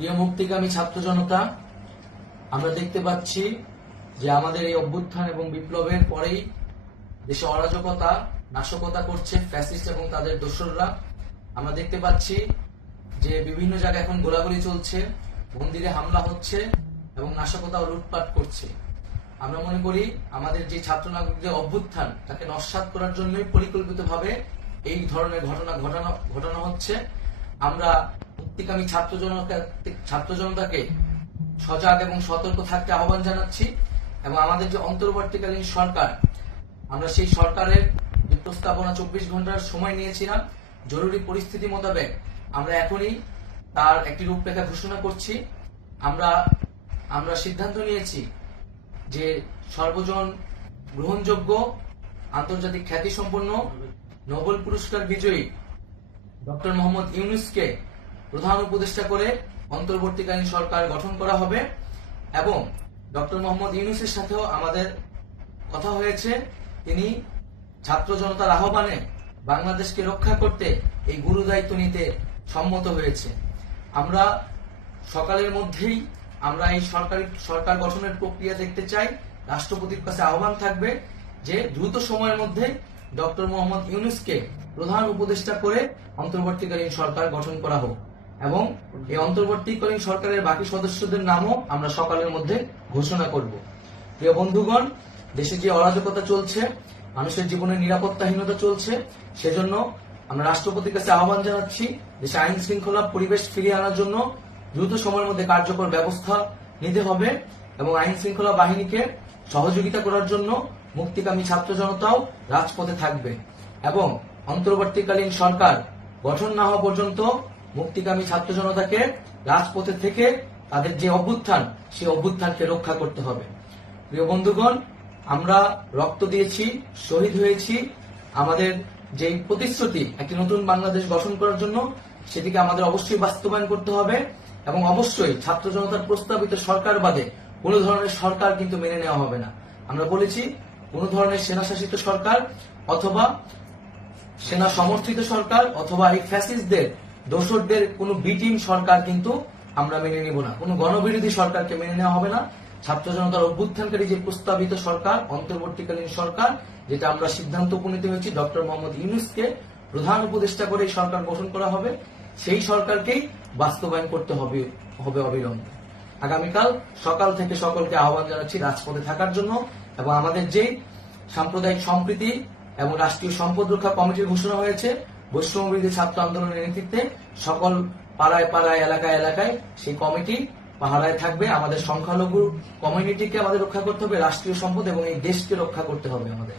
প্রিয় মুক্তিকামী ছাত্র জনতা, আমরা দেখতে পাচ্ছি যে আমাদের এই অভ্যুত্থান এবং বিপ্লবের পরেই দেশে অরাজকতা নাশকতা করছে ফ্যাসিস্ট এবং তাদের দোসররা। আমরা দেখতে পাচ্ছি যে বিভিন্ন জায়গায় এখন গোলাগুলি চলছে, মন্দিরে হামলা হচ্ছে এবং নাশকতা ও লুটপাট করছে। আমরা মনে করি আমাদের যে ছাত্র নাগরিকদের অভ্যুত্থান তাকে নস্যাৎ করার জন্যই পরিকল্পিতভাবে এই ধরনের ঘটনা ঘটানো হচ্ছে। আমরা মুক্তিকামী ছাত্র জনতাকে সজাগ এবং সতর্ক থাকতে আহ্বান জানাচ্ছি এবং আমাদের যে অন্তর্বর্তীকালীন সরকার, আমরা সেই সরকারের যে প্রস্তাবনা 24 ঘন্টার সময় নিয়েছিলাম, জরুরি পরিস্থিতি মোতাবেক আমরা এখনই তার একটি রূপরেখা ঘোষণা করছি। আমরা সিদ্ধান্ত নিয়েছি যে সর্বজন গ্রহণযোগ্য আন্তর্জাতিক খ্যাতিসম্পন্ন নোবেল পুরস্কার বিজয়ী ডক্টর মোহাম্মদ ইউনূসকে প্রধান উপদেষ্টা করে অন্তর্বর্তীকালীন সরকার গঠন করা হবে এবং ডক্টর মোহাম্মদ ইউনূসের সাথেও আমাদের কথা হয়েছে। তিনি ছাত্র জনতার আহ্বানে বাংলাদেশকে রক্ষা করতে এই গুরু দায়িত্ব নিতে সম্মত হয়েছে। আমরা সকালের মধ্যেই আমরা এই সরকার গঠনের প্রক্রিয়া দেখতে চাই। রাষ্ট্রপতির কাছে আহ্বান থাকবে যে দ্রুত সময়ের মধ্যে ডক্টর মোহাম্মদ ইউনূসকে প্রধান উপদেষ্টা করে অন্তর্বর্তীকালীন সরকার গঠন করা হোক এবং এই অন্তর্বর্তীকালীন সরকারের বাকি সদস্যদের নামও আমরা সকালের মধ্যে ঘোষণা করব। প্রিয় বন্ধুগণ, দেশে যে অরাজকতা চলছে, মানুষের জীবনের নিরাপত্তাহীনতা চলছে, সেজন্য আমরা রাষ্ট্রপতির কাছে আহ্বান জানাচ্ছি দেশে আইন শৃঙ্খলা পরিবেশ ফিরিয়ে আনার জন্য দ্রুত সময়ের মধ্যে কার্যকর ব্যবস্থা নিতে হবে এবং আইন শৃঙ্খলা বাহিনীকে সহযোগিতা করার জন্য মুক্তিকামী ছাত্র জনতাও রাজপথে থাকবে এবং অন্তর্বর্তীকালীন সরকার গঠন না হওয়া পর্যন্ত মুক্তিকামী ছাত্র জনতাকে রাজপথে থেকে তাদের যে অভ্যুত্থান, সেই অভ্যুত্থানকে রক্ষা করতে হবে। প্রিয় বন্ধুগণ, আমরা রক্ত দিয়েছি, শহীদ হয়েছি। আমাদের যে প্রতিশ্রুতি একটি নতুন বাংলাদেশ গঠন করার জন্য, সেটিকে আমাদের অবশ্যই বাস্তবায়ন করতে হবে এবং অবশ্যই ছাত্র জনতার প্রস্তাবিত সরকার বাদে কোন ধরনের সরকার কিন্তু মেনে নেওয়া হবে না। আমরা বলেছি কোন ধরনের সেনা শাসিত সরকার অথবা সেনা সমর্থিত সরকার অথবা এই ফ্যাসিস্টদের দোসরদের কোন বি টিম সরকার কিন্তু আমরা মেনে নিব না। কোন গণবিরোধী সরকারকে মেনে নেওয়া হবে না। ছাত্র জনতার অভ্যুত্থানকারী যে প্রস্তাবিত সরকার, অন্তর্বর্তীকালীন সরকার, যেটা আমরা সিদ্ধান্ত উপনীত হয়েছি ডক্টর মোহাম্মদ ইউনূসকে প্রধান উপদেষ্টা করে এই সরকার গঠন করা হবে, সেই সরকারকেই বাস্তবায়ন করতে হবে অবিলম্বে। আগামীকাল সকাল থেকে সকলকে আহ্বান জানাচ্ছি রাজপথে থাকার জন্য এবং আমাদের যে সাম্প্রদায়িক সম্প্রীতি এবং রাষ্ট্রীয় সম্পদ রক্ষা কমিটির ঘোষণা হয়েছে বৈষম্যবিরোধী ছাত্র আন্দোলনের নেতৃত্বে, সকল পাড়ায় পাড়ায় এলাকায় এলাকায় সেই কমিটি পাহারায় থাকবে। আমাদের সংখ্যালঘু কমিউনিটিকে আমাদের রক্ষা করতে হবে, রাষ্ট্রীয় সম্পদ এবং এই দেশকে রক্ষা করতে হবে আমাদের।